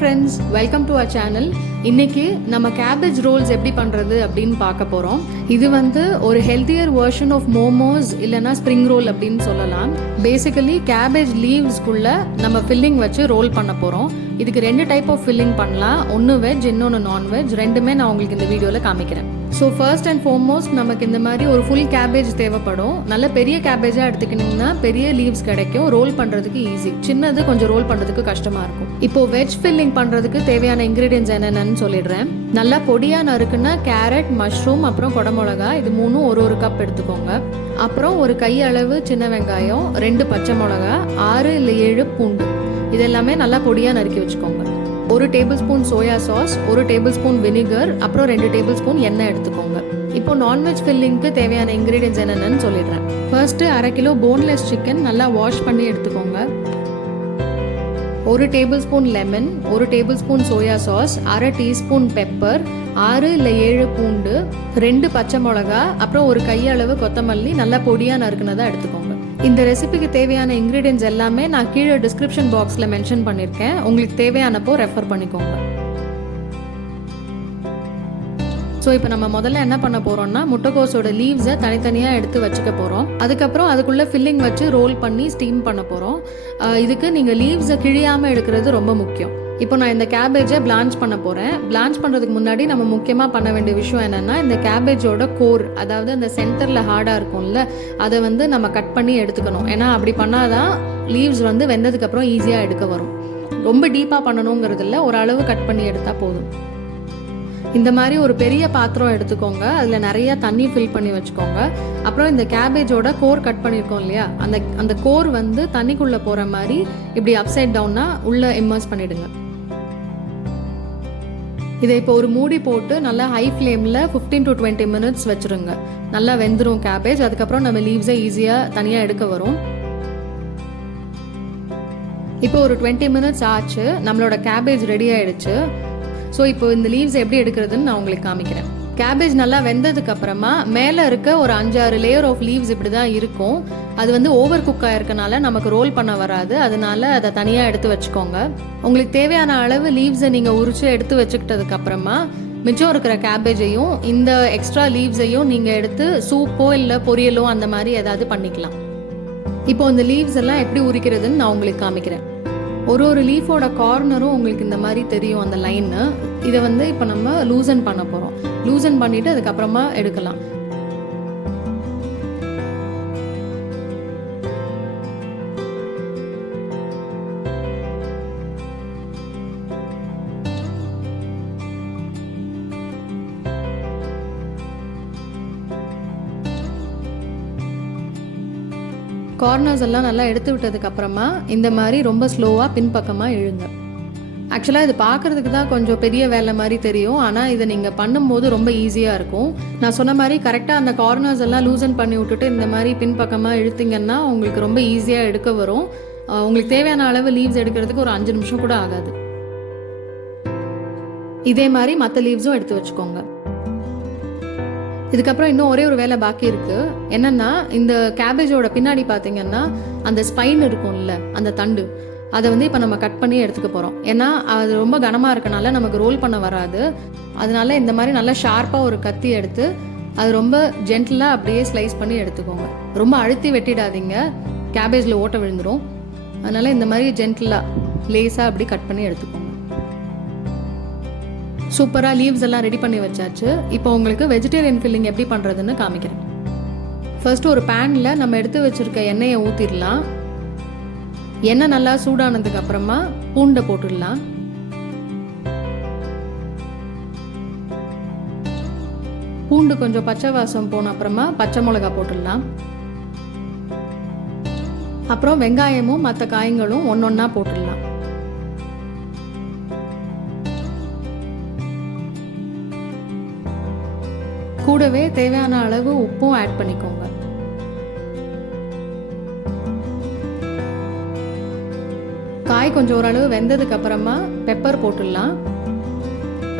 friends, welcome to our channel. இன்னைக்கு நம்ம cabbage rolls எப்படி பண்றது அப்படினு பார்க்க போறோம். இது வந்து ஒரு healthier version of momos இல்லனா spring roll அப்படினு சொல்லலாம். Basically cabbage leaves குள்ள நம்ம filling வச்சு roll பண்ண போறோம். இதுக்கு ரெண்டு டைப் ஆஃப் filling பண்ணலாம். ஒன்னு வெஜ் இன்னொன்னு நான் வெஜ். ரெண்டுமே நான் உங்களுக்கு இந்த வீடியோல காமிக்கிறேன். ஸோ ஃபர்ஸ்ட் அண்ட் ஃபார்மோஸ்ட் நமக்கு இந்த மாதிரி ஒரு ஃபுல் கேபேஜ் தேவைப்படும். நல்ல பெரிய கேபேஜாக எடுத்துக்கிட்டிங்கன்னா பெரிய லீவ்ஸ் கிடைக்கும். ரோல் பண்ணுறதுக்கு ஈஸி. சின்னது கொஞ்சம் ரோல் பண்ணுறதுக்கு கஷ்டமாக இருக்கும். இப்போது வெஜ் ஃபில்லிங் பண்ணுறதுக்கு தேவையான இன்க்ரீடியன்ஸ் என்னென்னு சொல்லிடுறேன். நல்லா பொடியாக நறுக்குன்னா கேரட், மஷ்ரூம், அப்புறம் குடமிளகா, இது மூணும் ஒரு கப் எடுத்துக்கோங்க. அப்புறம் ஒரு கையளவு சின்ன வெங்காயம், 2 பச்சை மிளகா, 6 இல்லை 7 பூண்டு, இதெல்லாமே நல்லா பொடியாக நறுக்கி வச்சுக்கோங்க. 1 tablespoon soya sauce, 1 tablespoon vinegar, அப்புறம் 2 டேபிள்ஸ்பூன் எண்ணெய் எடுத்துக்கோங்க. இப்போ நான்வெஜ் ஃபில்லிங்க்கு தேவையான இன்க்ரீடியன்ஸ் என்னென்னு சொல்லிடுறேன். ஃபர்ஸ்ட் 1/2 கிலோ போன்லெஸ் சிக்கன் நல்லா வாஷ் பண்ணி எடுத்துக்கோங்க. 1 tablespoon lemon, 1 tablespoon soya sauce, 1/2 teaspoon pepper, 6 இல்லை 7 பூண்டு, 2 பச்சை மிளகா, அப்புறம் ஒரு கையளவு கொத்தமல்லி நல்லா பொடியாக நறுக்குனதாக எடுத்துக்கோங்க. இந்த ரெசிபிக்கு தேவையான இன்க்ரீடியன்ஸ் எல்லாமே நான் கீழே டிஸ்கிரிப்ஷன் பாக்ஸில் மென்ஷன் பண்ணியிருக்கேன். உங்களுக்கு தேவையானப்போ ரெஃபர் பண்ணிக்கோங்க. ஸோ இப்போ நம்ம முதல்ல என்ன பண்ண போகிறோம்னா முட்டைக்கோஸோட லீவ்ஸை தனித்தனியாக எடுத்து வச்சுக்க போகிறோம். அதுக்கப்புறம் அதுக்குள்ளே ஃபில்லிங் வச்சு ரோல் பண்ணி ஸ்டீம் பண்ண போகிறோம். இதுக்கு நீங்கள் லீவ்ஸை கிழியாமல் எடுக்கிறது ரொம்ப முக்கியம். இப்போ நான் இந்த கேபேஜை பிளான்ச் பண்ண போகிறேன். பிளான்ச் பண்ணுறதுக்கு முன்னாடி நம்ம முக்கியமாக பண்ண வேண்டிய விஷயம் என்னென்னா இந்த கேபேஜோட கோர், அதாவது அந்த சென்டரில் ஹார்டாக இருக்கும்ல, அதை வந்து நம்ம கட் பண்ணி எடுத்துக்கணும். ஏன்னா அப்படி பண்ணாதான் லீவ்ஸ் வந்து வெந்ததுக்கப்புறம் ஈஸியாக எடுக்க வரும். ரொம்ப டீப்பாக பண்ணணுங்கிறது இல்லை, ஓரளவு கட் பண்ணி எடுத்தால் போதும். இந்த மாதிரி ஒரு பெரிய பாத்திரம் எடுத்துக்கோங்க. அதில் நிறைய தண்ணி ஃபில் பண்ணி வச்சுக்கோங்க. அப்புறம் இந்த கேபேஜோட கோர் கட் பண்ணியிருக்கோம் இல்லையா, அந்த கோர் வந்து தண்ணிக்குள்ளே போகிற மாதிரி இப்படி அப்சைட் டவுனாக உள்ளே இம்மர்ஸ் பண்ணிவிடுங்க. இதை இப்போ ஒரு மூடி போட்டு நல்லா ஹை ஃப்ளேமில் 15 to 20 minutes வச்சுருங்க. நல்லா வெந்துடும் கேபேஜ். அதுக்கப்புறம் நம்ம லீவ்ஸை ஈஸியாக தனியாக எடுக்க வரும். இப்போ ஒரு 20 minutes ஆச்சு. நம்மளோட கேபேஜ் ரெடி ஆகிடுச்சு. ஸோ இப்போ இந்த லீவ்ஸ் எப்படி எடுக்கிறதுன்னு நான் உங்களுக்கு காமிக்கிறேன். கேபேஜ் நல்லா வெந்ததுக்கு அப்புறமா மேலே இருக்க ஒரு 5-6 லேயர் ஆஃப் லீவ்ஸ் இப்படி தான் இருக்கும். அது வந்து ஓவர் குக் ஆயிருக்கனால நமக்கு ரோல் பண்ண வராது. அதனால அதை தனியாக எடுத்து வச்சுக்கோங்க. உங்களுக்கு தேவையான அளவு லீவ்ஸை நீங்கள் உரிச்சு எடுத்து வச்சுக்கிட்டதுக்கு அப்புறமா மிச்சம் இருக்கிற கேபேஜையும் இந்த எக்ஸ்ட்ரா லீவ்ஸையும் நீங்கள் எடுத்து சூப்போ இல்லை பொரியலோ அந்த மாதிரி ஏதாவது பண்ணிக்கலாம். இப்போ இந்த லீவ்ஸ் எல்லாம் எப்படி உரிக்கிறதுன்னு நான் உங்களுக்கு காமிக்கிறேன். ஒரு லீஃபோட கார்னரும் உங்களுக்கு இந்த மாதிரி தெரியும், அந்த லைன்னு. இதை வந்து இப்போ நம்ம லூசன் பண்ண போகிறோம். லூசன் பண்ணிவிட்டு அதுக்கப்புறமா எடுக்கலாம். கார்னர்ஸ் எல்லாம் நல்லா எடுத்து விட்டதுக்கு அப்புறமா இந்த மாதிரி ரொம்ப ஸ்லோவாக பின்பக்கமாக இழுங்க. ஆக்சுவலாக இது பார்க்குறதுக்கு தான் கொஞ்சம் பெரிய வேலை மாதிரி தெரியும், ஆனால் இதை நீங்கள் பண்ணும்போது ரொம்ப ஈஸியாக இருக்கும். நான் சொன்ன மாதிரி கரெக்டாக அந்த கார்னர்ஸ் எல்லாம் லூசன் பண்ணி விட்டுட்டு இந்த மாதிரி பின்பக்கமாக இழுத்திங்கன்னா உங்களுக்கு ரொம்ப ஈஸியாக எடுக்க வரும். உங்களுக்கு தேவையான அளவு லீவ்ஸ் எடுக்கிறதுக்கு ஒரு 5 நிமிஷம் கூட ஆகாது. இதே மாதிரி மற்ற லீவ்ஸும் எடுத்து வச்சுக்கோங்க. இதுக்கப்புறம் இன்னும் ஒரே ஒரு வேலை பாக்கி இருக்கு. என்னன்னா இந்த கேபேஜோட பின்னாடி பார்த்தீங்கன்னா அந்த ஸ்பைன் இருக்கும்ல, அந்த தண்டு, அதை வந்து இப்போ நம்ம கட் பண்ணி எடுத்துக்க போகிறோம். ஏன்னா அது ரொம்ப கனமாக இருக்கனால நமக்கு ரோல் பண்ண வராது. அதனால இந்த மாதிரி நல்லா ஷார்ப்பாக ஒரு கத்தி எடுத்து அது ரொம்ப ஜென்டிலாக அப்படியே ஸ்லைஸ் பண்ணி எடுத்துக்கோங்க. ரொம்ப அழுத்தி வெட்டிடாதீங்க, கேபேஜில் ஓட்ட விழுந்துடும். அதனால இந்த மாதிரி ஜென்டிலாக லேஸாக அப்படி கட் பண்ணி எடுத்துக்கோங்க. சூப்பராக லீவ்ஸ் எல்லாம் ரெடி பண்ணி வச்சாச்சு. இப்போ உங்களுக்கு வெஜிடேரியன் ஃபில்லிங் எப்படி பண்ணுறதுன்னு காமிக்கிறேன். ஃபர்ஸ்ட் ஒரு பேனில் நம்ம எடுத்து வச்சுருக்க எண்ணெயை ஊற்றிடலாம். எண்ணெய் நல்லா சூடானதுக்கு அப்புறமா பூண்டை போட்டுடலாம். பூண்டு கொஞ்சம் பச்சை வாசம் போன அப்புறமா பச்சை மிளகா போட்டுடலாம். அப்புறம் வெங்காயமும் மற்ற காய்களும் ஒன்றொன்னா போட்டுடலாம். கூடவே தேவையான அளவு உப்பும் ஆட் பண்ணிக்கோங்க. காய் கொஞ்சம் ஓரளவு வெந்ததுக்கு அப்புறமா பெப்பர் போட்டுடலாம்.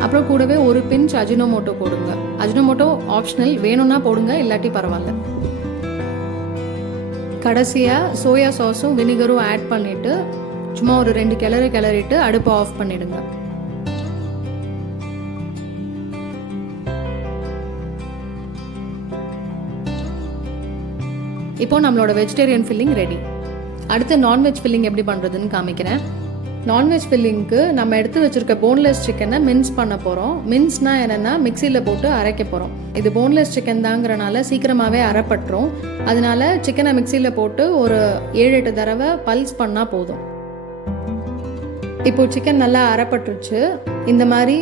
அப்புறம் கூடவே ஒரு பிஞ்ச் அஜினோமோட்டோ போடுங்க. அஜினோமோட்டோ ஆப்ஷனல், வேணும்னா போடுங்க, இல்லாட்டி பரவாயில்ல. கடைசியாக சோயா சாஸும் வினிகரும் ஆட் பண்ணிவிட்டு சும்மா ஒரு 2 கிளறிட்டு அடுப்பை ஆஃப் பண்ணிடுங்க. இப்போ நம்மளோட வெஜிடேரியன் ஃபில்லிங் ரெடி. அடுத்து நான்வெஜ் ஃபில்லிங் எப்படி பண்ணுறதுன்னு காமிக்கிறேன். நான்வெஜ் ஃபில்லிங்க்கு நம்ம எடுத்து வச்சுருக்க போன்லெஸ் சிக்கனை மின்ஸ் பண்ண போகிறோம். மின்ஸ்னால் என்னென்னா மிக்சியில் போட்டு அரைக்க போகிறோம். இது போன்லெஸ் சிக்கன் தாங்கிறனால சீக்கிரமாகவே அரைப்பட்டுரும். அதனால சிக்கனை மிக்சியில் போட்டு ஒரு 7-8 தடவை பல்ஸ் பண்ணால் போதும். இப்போது சிக்கன் நல்லா அரைப்பட்டுருச்சு. இந்த மாதிரி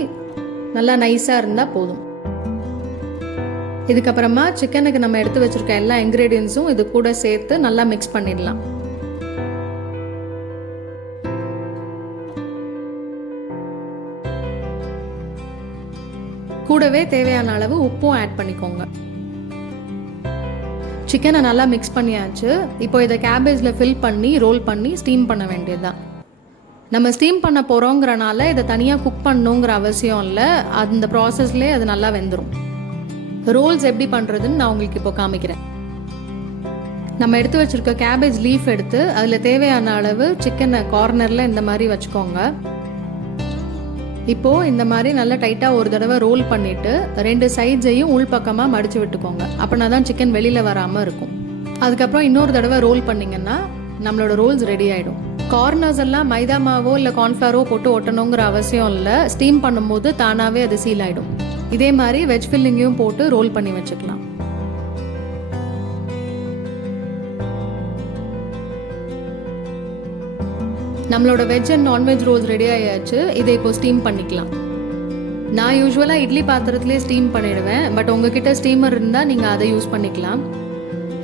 நல்லா நைஸாக இருந்தால் போதும். இதுக்கப்புறமா சிக்கனுக்கு நம்ம எடுத்து வச்சிருக்க எல்லா இன்க்ரீடியன்ஸும் இது கூட சேர்த்து நல்லா மிக்ஸ் பண்ணிடலாம். கூடவே தேவையான அளவு உப்பும் ஆட் பண்ணிக்கோங்க. சிக்கனை நல்லா மிக்ஸ் பண்ணியாச்சு. இப்போ இதை கேபேஜில் ஃபில் பண்ணி ரோல் பண்ணி ஸ்டீம் பண்ண வேண்டியதுதான். நம்ம ஸ்டீம் பண்ண போகிறோங்கிறனால இதை தனியாக குக் பண்ணணுங்கிற அவசியம் இல்லை. அந்த ப்ராசஸ்லேயே அது நல்லா வெந்துடும். ரோல்ஸ் எப்படி பண்ணுறதுன்னு நான் உங்களுக்கு இப்போ காமிக்கிறேன். நம்ம எடுத்து வச்சுருக்க கேபேஜ் லீஃப் எடுத்து அதில் தேவையான அளவு சிக்கனை கார்னரில் இந்த மாதிரி வச்சுக்கோங்க. இப்போது இந்த மாதிரி நல்லா டைட்டாக ஒரு தடவை ரோல் பண்ணிவிட்டு 2 சைட்ஸையும் உள்பக்கமாக மடித்து விட்டுக்கோங்க. அப்படின்னா தான் சிக்கன் வெளியில் வராமல் இருக்கும். அதுக்கப்புறம் இன்னொரு தடவை ரோல் பண்ணிங்கன்னா நம்மளோட ரோல்ஸ் ரெடி ஆகிடும். கார்னர்ஸ் எல்லாம் மைதா மாவோ இல்லை கார்ன்ஃப்ளவரோ போட்டு ஒட்டணுங்கிற அவசியம் இல்லை. ஸ்டீம் பண்ணும்போது தானாகவே அது சீல் ஆகிடும். இதே மாதிரி வெஜ் ஃபில்லிங்கையும் போட்டு ரோல் பண்ணி வச்சுக்கலாம். நம்மளோட veg and nonveg rolls ready ஆயாச்சு. இதை இப்போ ஸ்டீம் பண்ணிக்கலாம். நான் யூஸ்வலாக இட்லி பாத்திரத்துலேயே ஸ்டீம் பண்ணிடுவேன். பட் உங்ககிட்ட ஸ்டீமர் இருந்தால் நீங்கள் அதை யூஸ் பண்ணிக்கலாம்.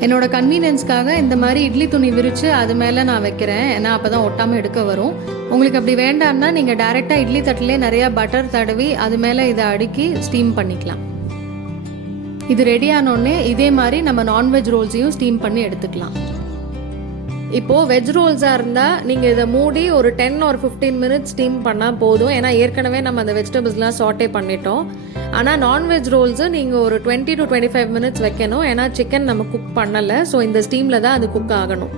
என்னோட கன்வீனியன்ஸ்க்காக இந்த மாதிரி இட்லி துணி விரித்து அது மேலே நான் வைக்கிறேன். ஏன்னா அப்போ தான் ஒட்டாமல் எடுக்க வரும். உங்களுக்கு அப்படி வேண்டாம்னா நீங்கள் டைரெக்டாக இட்லி தட்டிலே நிறையா பட்டர் தடவி அது மேலே இதை அடுக்கி ஸ்டீம் பண்ணிக்கலாம். இது ரெடி ஆனோடனே இதே மாதிரி நம்ம நான்வெஜ் ரோல்ஸையும் ஸ்டீம் பண்ணி எடுத்துக்கலாம். இப்போது வெஜ் ரோல்ஸாக இருந்தால் நீங்கள் இதை மூடி ஒரு 10 or 15 மினிட்ஸ் ஸ்டீம் பண்ணால் போதும். ஏன்னா ஏற்கனவே நம்ம அந்த வெஜிடபிள்ஸ்லாம் சாட்டே பண்ணிட்டோம். ஆனால் நான்வெஜ் ரோல்ஸு நீங்கள் ஒரு 20 to 25 மினிட்ஸ் வைக்கணும். ஏன்னா சிக்கன் நம்ம குக் பண்ணலை. ஸோ இந்த ஸ்டீமில் தான் அது குக் ஆகணும்.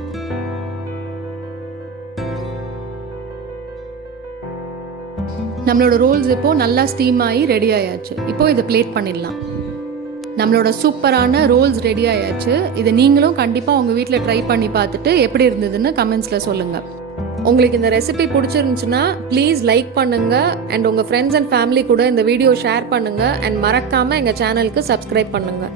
நம்மளோட ரோல்ஸ் இப்போது நல்லா ஸ்டீம் ஆகி ரெடி ஆயாச்சு. இப்போது இதை பிளேட் பண்ணிடலாம். நம்மளோட சூப்பரான ரோல்ஸ் ரெடி ஆயாச்சு. இதை நீங்களும் கண்டிப்பாக உங்கள் வீட்டில் ட்ரை பண்ணி பார்த்துட்டு எப்படி இருந்ததுன்னு கமெண்ட்ஸில் சொல்லுங்கள். உங்களுக்கு இந்த ரெசிபி பிடிச்சிருந்துச்சுன்னா ப்ளீஸ் லைக் பண்ணுங்கள். அண்ட் உங்கள் ஃப்ரெண்ட்ஸ் அண்ட் ஃபேமிலி கூட இந்த வீடியோ ஷேர் பண்ணுங்கள். அண்ட் மறக்காமல் எங்கள் சேனலுக்கு சப்ஸ்கிரைப் பண்ணுங்கள்.